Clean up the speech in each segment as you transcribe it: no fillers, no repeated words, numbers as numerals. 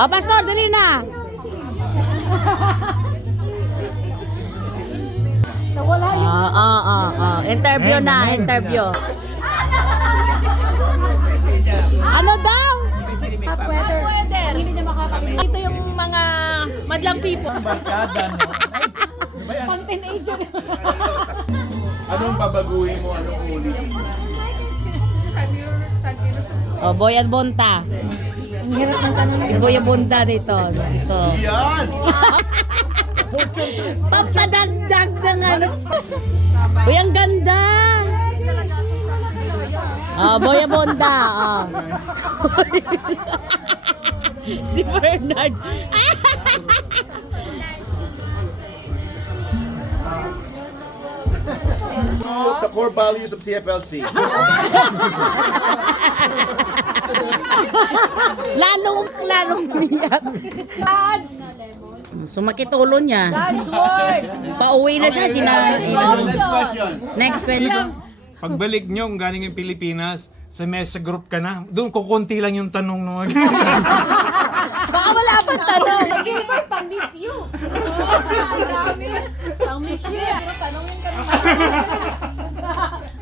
Oh, Pastor, dali na. Nawala yung... Interview na, interview. Ano daw? Top weather. Hindi na makakalimutan. Ito yung mga madlang people. Pang teenager. Anong babaguhin mo? Anong ulitin mo? Oh, Boy at Bonta. Ang hirap ng tanong. Si Boy at Bonta dito. Dito. Yan! Papadagdag ng ano. Uy, ang ganda. Oh, Boy at Bonta. Oh. Si Bernard. The core values of CFLC. Lalong umiyak. Ads! Sumakit ulo niya. God's word! Pauwi na siya. Next question. Next question. Pagbalik nyo, kung galing yung Pilipinas, sa mesa group ka na, doon kukunti lang yung tanong no. Baka wala pang tanong. Mag-deliver pang miss you. Pang miss you. Tanongin ka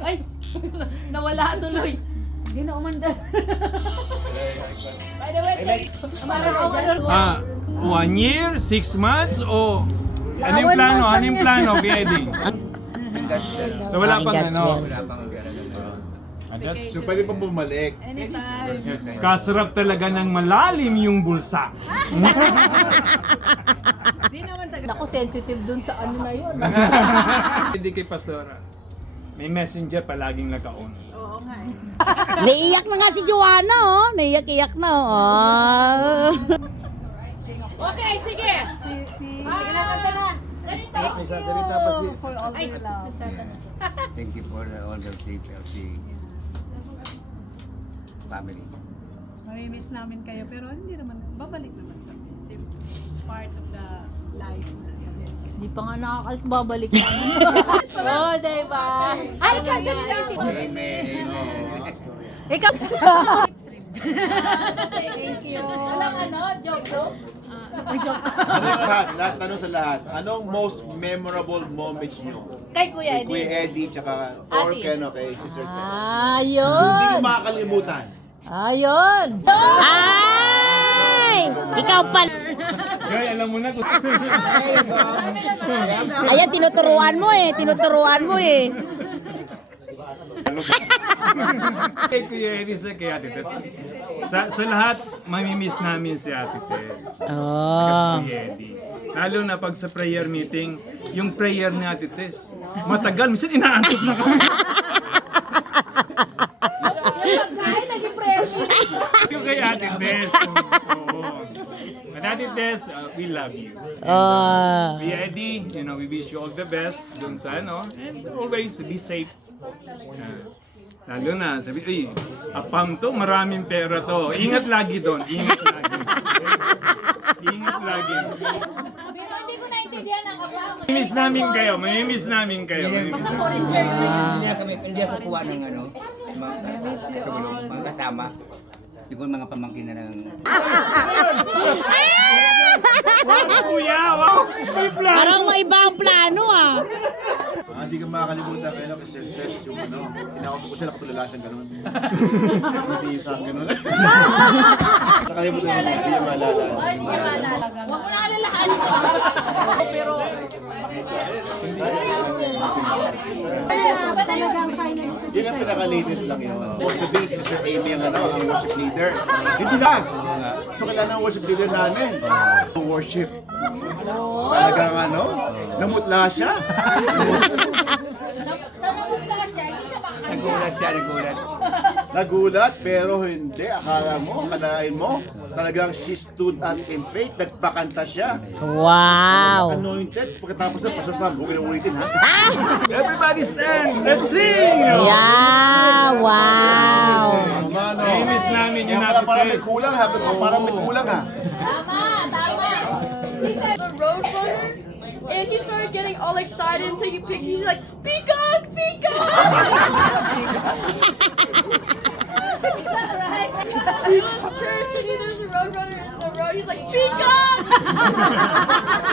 Ay, nawala tuloy. Hindi na umanda. By the way, Ah, 1 year, 6 months, o ano yung plano? Ano yung plano, Eddie? So wala pang ano. So pwede pang bumalik. Kasarap talaga ng malalim yung bulsa. Ako sensitive dun sa ano na yun. Hindi kay Pastora. May messenger palaging naka-on. Naiiyak na nga si Joanna, oh. Naiiyak-iyak na, oh. Okay, sige. Sige na, kanta na. Ganito. May sasalita pa si... Ay, Thank you for all the CFLC family. Mamimiss namin kayo pero hindi naman, babalik naman kami. It's part of the life na Hindi pa nga nakakalis, babalik na. Oh, diba? Ay, kasi ikaw. Thank you. Walang ano, joke. Ano yung lahat, tanong sa lahat. Anong most memorable moments nyo? Kay Kuya Kay Kuya Eddie. Eddie, tsaka or Ate. Ken, okay, Sister Tess. Hindi Ayun. ko makakalimutan. Ayun. Ay! Ikaw pala. Joy, alam mo na kung... Ayan, tinuturuan mo eh. Kay Kuya Eddie sa kay Ate Tess. Sa lahat, mamimiss namin si Ate Tess. Oh. Kuya Eddie. Lalo na pag sa prayer meeting, yung prayer ni Ate Tess. Matagal, minsan inaantok na kami. Yung pagkain, naging prayer meeting. Yung kay Ate Tess. Oo. But Ate Tess, we love you. Oh. Kuya Eddie, we wish you all the best dun sa and always be safe. Lalo na, sabi, apam to, maraming pera to. Ingat lagi doon, ingat lagi. Ingat lagi. Pero hindi ko naintindihan ang abang. Mamimiss namin kayo. Basta foreigner yun. Hindi ako kuha ng mga kasama. Siguro mga pamangkin na ng... Kuya, wow! May plan! Parang may iba ang plano, ah. Hindi ka makakalimutan kayo kay Sister Tess, yung kinakausap ko sila kapag lala siyang ganun. Hindi sa akin ganun. Nakalimutan mo, hindi niya maalala. Hindi niya maalala. Huwag mo na alalahanin ko. Pero, Yun ang pinaka-latest lang yun. Supposed to be si Sir Amy ang worship leader. Hindi na! So kailangan ang worship leader namin. To worship. Talagang namutla siya. sa namutla siya, hindi siya makakalimutan. Nagulat. Nagulat pero hindi. Akalain mo, talagang she stood up in faith. Nagpakanta siya. Wow. Anointed. Pagkatapos na pasasam, huwag na ulitin ha. Everybody stand! Let's sing! Yeah, wow. Mamimiss namin yung Kaya Ate parang may Tess. kulang ha. Parang may kulang ha. Tama. The road runner, and he started getting all excited and taking pictures. He's like, peacock, peacock! Is that right? He was church and there's a road runner the road. He's like, Peacock!